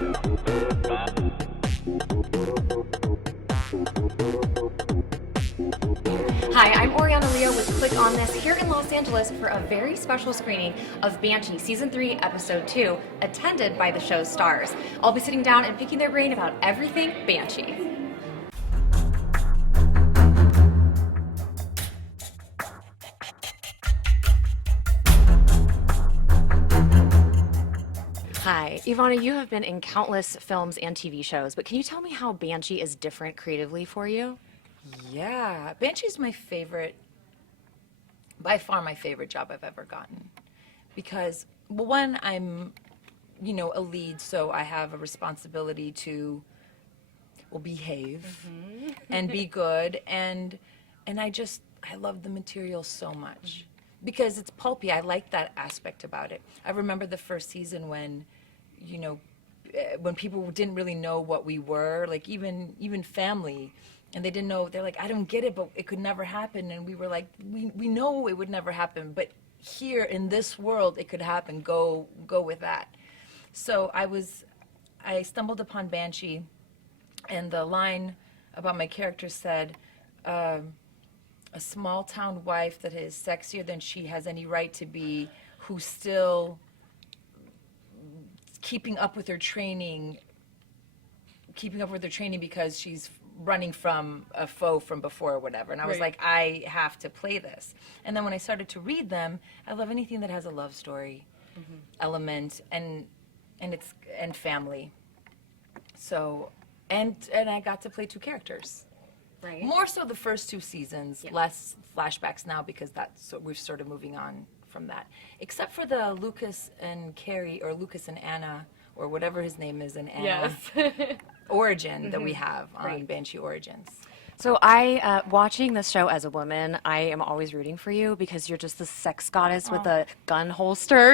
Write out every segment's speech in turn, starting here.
Hi, I'm Oriana Leo with Click on This here in Los Angeles for a very special screening of Banshee Season 3, Episode 2, attended by the show's stars. I'll be sitting down and picking their brain about everything Banshee. Hi, Ivana, you have been in countless films and TV shows, but can you tell me how Banshee is different creatively for you? Yeah, Banshee's my favorite, by far my favorite job I've ever gotten. Because, well, one, I'm, a lead, so I have a responsibility to, behave and be good. And I love the material so much. Because it's pulpy, I like that aspect about it. I remember the first season when, when people didn't really know what we were, like even family, and they didn't know, they're like, I don't get it, but it could never happen. And we were like, we know it would never happen, but here in this world, it could happen. Go with that. So I stumbled upon Banshee, and the line about my character said, a small town wife that is sexier than she has any right to be, who's still keeping up with her training because she's running from a foe from before or whatever. And I was like, I have to play this. And then when I started to read them, I love anything that has a love story element and family. So and I got to play two characters. Right. More so the first two seasons, less flashbacks now because we're sort of moving on from that. Except for the Lucas and Carrie, or Lucas and Anna, or whatever his name is in Anna, origin that we have on Banshee Origins. So watching this show as a woman, I am always rooting for you because you're just the sex goddess with a gun holster,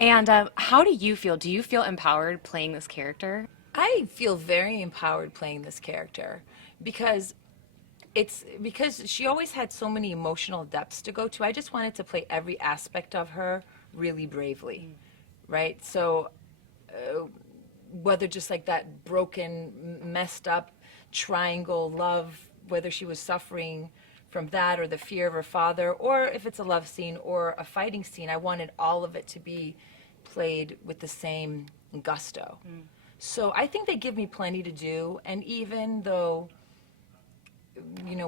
And how do you feel? Do you feel empowered playing this character? I feel very empowered playing this character because she always had so many emotional depths to go to. I just wanted to play every aspect of her really bravely, right? So whether just like that broken, messed up triangle love, whether she was suffering from that or the fear of her father, or if it's a love scene or a fighting scene, I wanted all of it to be played with the same gusto. So I think they give me plenty to do, and even though,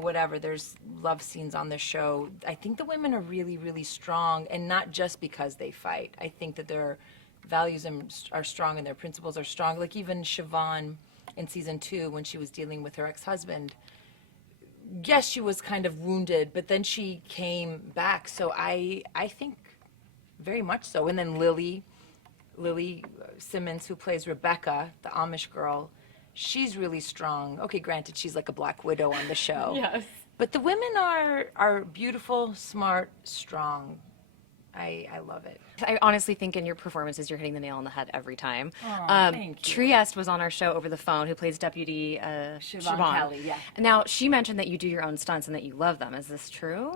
whatever, there's love scenes on the show, I think the women are really, really strong, and not just because they fight. I think that their values are strong and their principles are strong. Like even Siobhan in season 2, when she was dealing with her ex-husband, yes, she was kind of wounded, but then she came back. So I think very much so. And then Lily Simmons, who plays Rebecca, the Amish girl, she's really strong. Okay, granted, she's like a Black Widow on the show. Yes. But the women are beautiful, smart, strong. I love it. I honestly think in your performances, you're hitting the nail on the head every time. Oh, thank you. Trieste was on our show over the phone, who plays Deputy Siobhan Kelly, yeah. Now, she mentioned that you do your own stunts and that you love them. Is this true?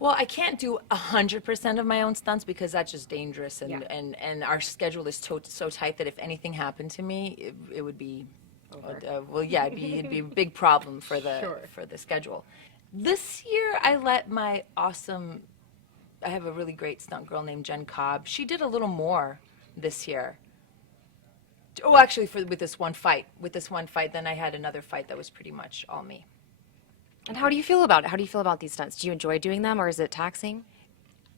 Well, I can't do 100% of my own stunts because that's just dangerous, and our schedule is so tight that if anything happened to me, it would be, it'd be a big problem for the schedule. This year, I let I have a really great stunt girl named Jen Cobb. She did a little more this year. Oh, actually, with this one fight, then I had another fight that was pretty much all me. And how do you feel about it? How do you feel about these stunts? Do you enjoy doing them, or is it taxing?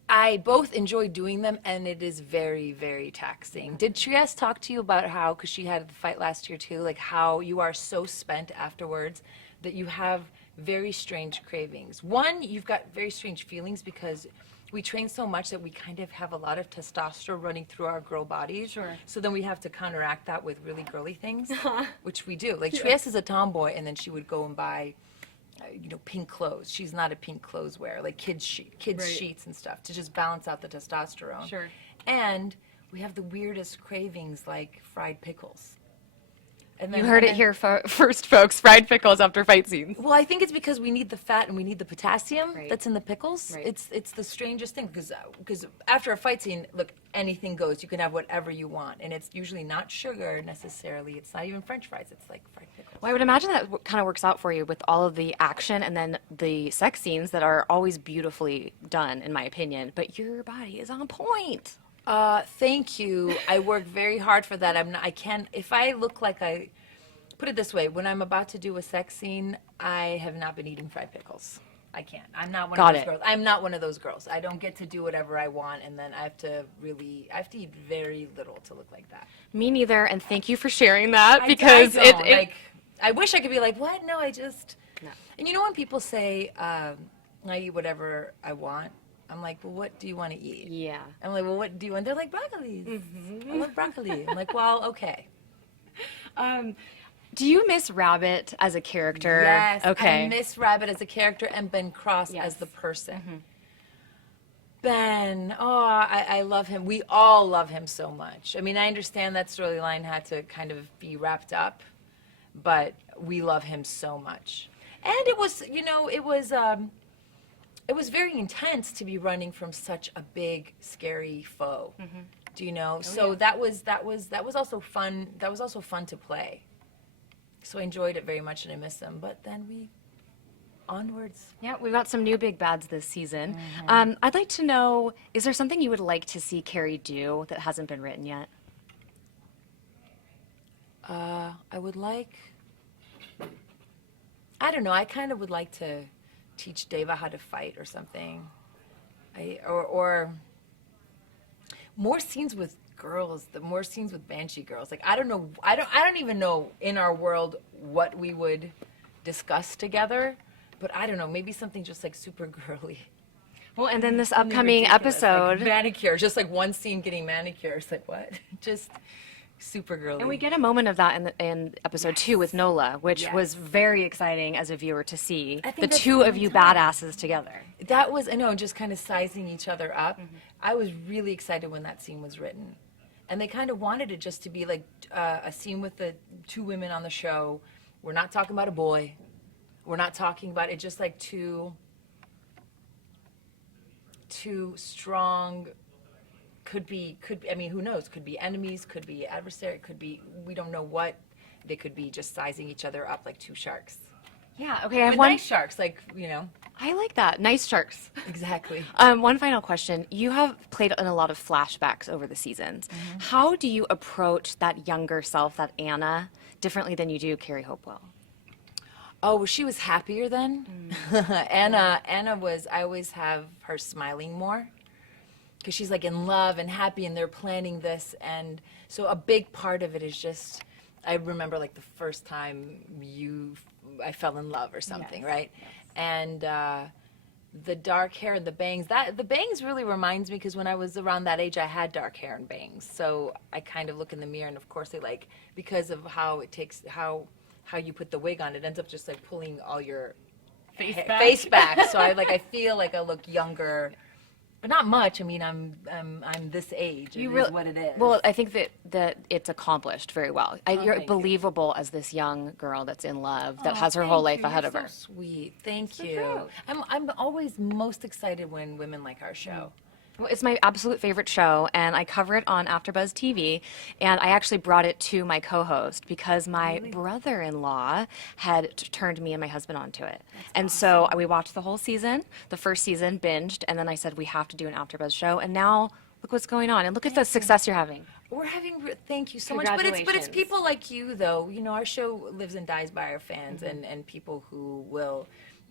I both enjoy doing them, and it is very, very taxing. Did Trieste talk to you about how, because she had the fight last year too, like how you are so spent afterwards that you have very strange cravings? One, you've got very strange feelings because we train so much that we kind of have a lot of testosterone running through our girl bodies. Sure. So then we have to counteract that with really girly things, which we do. Like Trieste is a tomboy, and then she would go and buy pink clothes. She's not a pink clothes wearer, like kids sheets and stuff, to just balance out the testosterone. Sure. And we have the weirdest cravings, like fried pickles. And You heard it here first, folks. Fried pickles after fight scenes. Well, I think it's because we need the fat and we need the potassium Right. that's in the pickles. Right. It's the strangest thing because after a fight scene, look, anything goes. You can have whatever you want, and it's usually not sugar necessarily. It's not even French fries. It's like fried pickles. Well, I would imagine that kind of works out for you with all of the action and then the sex scenes that are always beautifully done, in my opinion. But your body is on point. Thank you. I work very hard for that. I can't. If I look like I. Put it this way, when I'm about to do a sex scene, I have not been eating fried pickles. I can't. I'm not one of those girls. I'm not one of those girls. I don't get to do whatever I want, and then I have to eat very little to look like that. Me neither, and thank you for sharing that because it like, I wish I could be like, what? No, I just. No. And you know when people say, I eat whatever I want, I'm like, well, what do you want to eat? Yeah. I'm like, well, what do you want? They're like, broccoli. I love broccoli. I'm like, well, okay. Do you miss Rabbit as a character? Yes, Okay. I miss Rabbit as a character and Ben Cross Yes. as the person. Ben, I love him. We all love him so much. I mean, I understand that storyline had to kind of be wrapped up, but we love him so much. And it was, it was very intense to be running from such a big, scary foe. Do you know? So that was also fun. That was also fun to play. So I enjoyed it very much, and I miss them. But then onwards. Yeah, we've got some new big bads this season. I'd like to know, is there something you would like to see Carrie do that hasn't been written yet? I would like, I don't know, I kind of would like to teach Deva how to fight or something. Or more scenes with girls, more scenes with Banshee girls. Like, I don't know, I don't even know in our world what we would discuss together, but I don't know, maybe something just like super girly. Well, and then this Something upcoming ridiculous, episode. like manicure, just like one scene getting manicures. Like, what? Just super girly. And we get a moment of that in episode 2 with Nola, which Yes. was very exciting as a viewer to see I think the that's two the of you only time. badasses together. That was, I know, just kind of sizing each other up. I was really excited when that scene was written. And they kind of wanted it just to be like a scene with the two women on the show. We're not talking about a boy. We're not talking about it, just like two strong, could be, I mean, who knows? Could be enemies, could be adversary, could be, we don't know what. They could be just sizing each other up like two sharks. Yeah, okay, I have But one. nice sharks, like, you know. I like that. Nice sharks. Exactly. One final question. You have played in a lot of flashbacks over the seasons. How do you approach that younger self, that Anna, differently than you do Carrie Hopewell? Oh, well, she was happier then. Anna was, I always have her smiling more because she's like in love and happy and they're planning this. And so a big part of it is just, I remember like the first time I fell in love or something, Yes, right? yes. And the dark hair and the bangs, the bangs really reminds me because when I was around that age, I had dark hair and bangs. So I kind of look in the mirror and of course they like, because of how it takes, how you put the wig on, it ends up just like pulling all your face back. So I feel like I look younger, but not much. I mean, I'm this age. It is what it is. Well, I think that it's accomplished very well. You're thank you. believable as this young girl that's in love, that has her whole life ahead of her. So sweet. Thank the you. truth. I'm always most excited when women like our show. Well, it's my absolute favorite show, and I cover it on AfterBuzz TV. And I actually brought it to my co-host because my brother-in-law had turned me and my husband onto it. And so we watched the whole season, the first season, binged, and then I said we have to do an AfterBuzz show. And now look what's going on, and look at the success you're having. We're having, thank you so much. But it's Congratulations. people like you, though. You know, our show lives and dies by our fans and people who will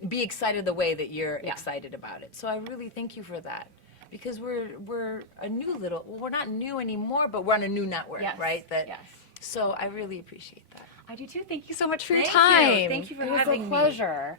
be excited the way that you're excited about it. So I really thank you for that. Because we're a new little, well, we're not new anymore, but we're on a new network, Yes, right? yes. So I really appreciate that. I do too. Thank you so much for your Thank you. time. Thank you for It was having a me. pleasure.